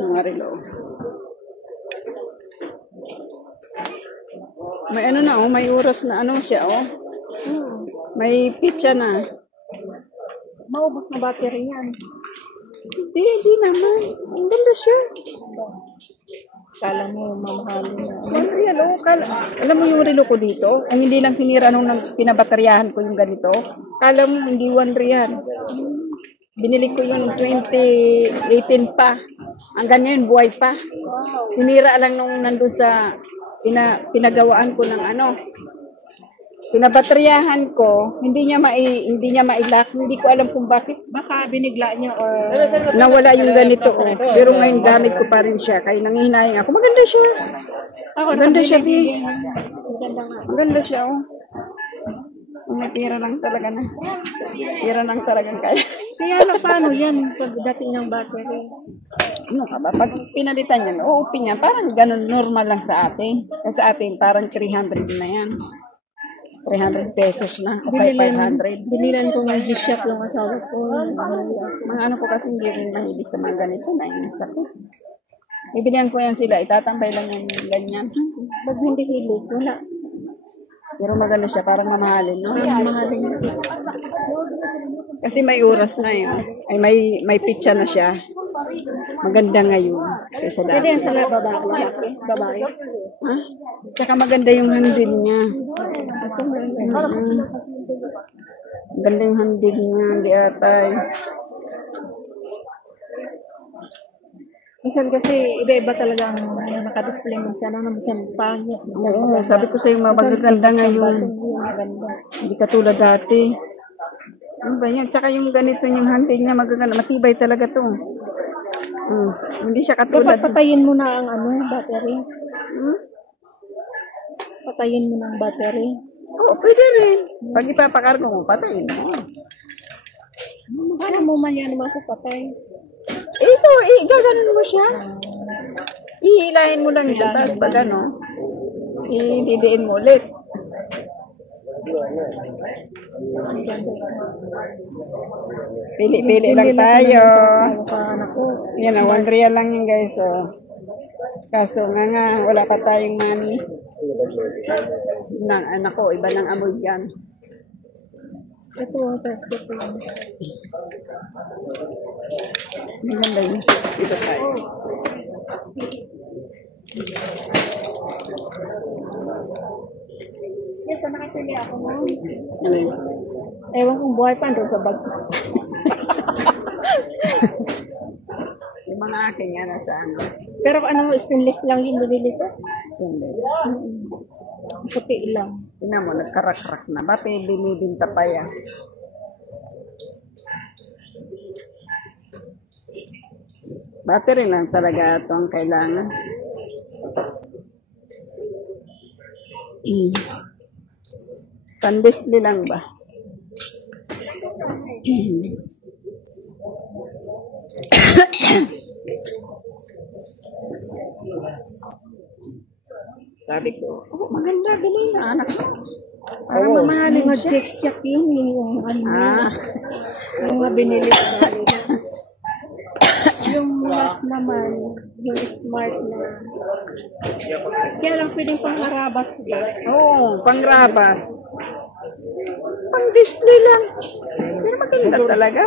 Mga relo. May ano na, oh, may oras na ano siya, oh. May pitsa na. Maubos na battery yan. Hindi naman. Ang ganda siya. Kala mo, mamahalin na. Ano yan, oh. Alam mo yung relo ko dito? Ang hindi lang sinira nung pinabateryahan ko yung ganito. Kala mo, hindi 1 yan. Binili ko yun 2018 pa. Hanggang ngayon, buhay pa. Sinira lang nung nandun sa pinagawaan ko ng ano. Pinabateryahan ko, hindi niya mailak. Hindi ko alam kung bakit. Baka binigla niya or... Nawala yung ganito. Oh. Pero ngayon, gamit ko pa rin siya. Kaya nangihinayang ako. Maganda siya. Maganda siya, Bi. Maganda siya, oh. May pira lang talaga na. Pira lang talagang kaya. Kaya lang paano yan pagdating ng battery? Ano ka ba? Pag pinalitan yan, uupi niya, parang ganun normal lang sa atin. Kasi sa atin, parang 300 na yan. 300 pesos na. O 500. Binilan ko ng G-Shock yung asawa ko. Mga ano ko kasi hindi rin mahilig sa mga ganito. Nainis ako. Bibilihan ko yan sila. Itatambay lang yan ganyan. Pag hindi hilig, wala. Pero maganda siya, parang mamahalin, no? Mamahalin. Kasi may oras na yun. Ay, may pitsa na siya. Maganda ngayon. Kaysa dati. Pwede yan sa babae. Babae. Ha? Tsaka maganda yung handle niya. Maganda yung handle niya. Hindi atay. Minsan kasi iba-iba talaga ang nakadisplay mo siya. Minsan pangit. Oo, sabi ko sa'yo, magaganda ngayon. Hindi katulad dati. Ano ba yan? Tsaka yung ganito yung handle niya, magaganda. Matibay talaga to. Hindi siya katulad. Dapat patayin mo na ang battery. Patayin mo na ang battery. Oo, pwede rin. Pag ipapakargo mo, patayin mo. Paano mo man yan mapapatay? Ito, gaganon mo siya. Ihilahin mo lang yan. Tapos pag ano, ididiin mo ulit. Pili-pili lang tayo. Yan, 1 real lang yun, guys. Oh. Kaso nga, wala pa tayong money. Nang anak ko, iba ng amoy dyan. Ito. Maganda yun. Dito tayo. Ito, nakapili ako mo. Ano yun? Ewan kong buhay pa doon sa bag. Yung mga aking nga nasa ano. Pero ano, stainless lang yung binili ko. Sinless. Puti lang. Tingnan mo, nagkarak-rak na. Ba't binibinta pa yan? Battery lang talaga ito ang kailangan. Pan-display lang ba? Sabi ko, maganda, galing na anak ko. Parang mamahalin mo siya. Jack yun yung yung mga binili ko. Yung last naman, yung smart na. Kaya lang pwedeng pang-arabas. Oo, pang-rabas. Pang-display lang. Pero maganda talaga.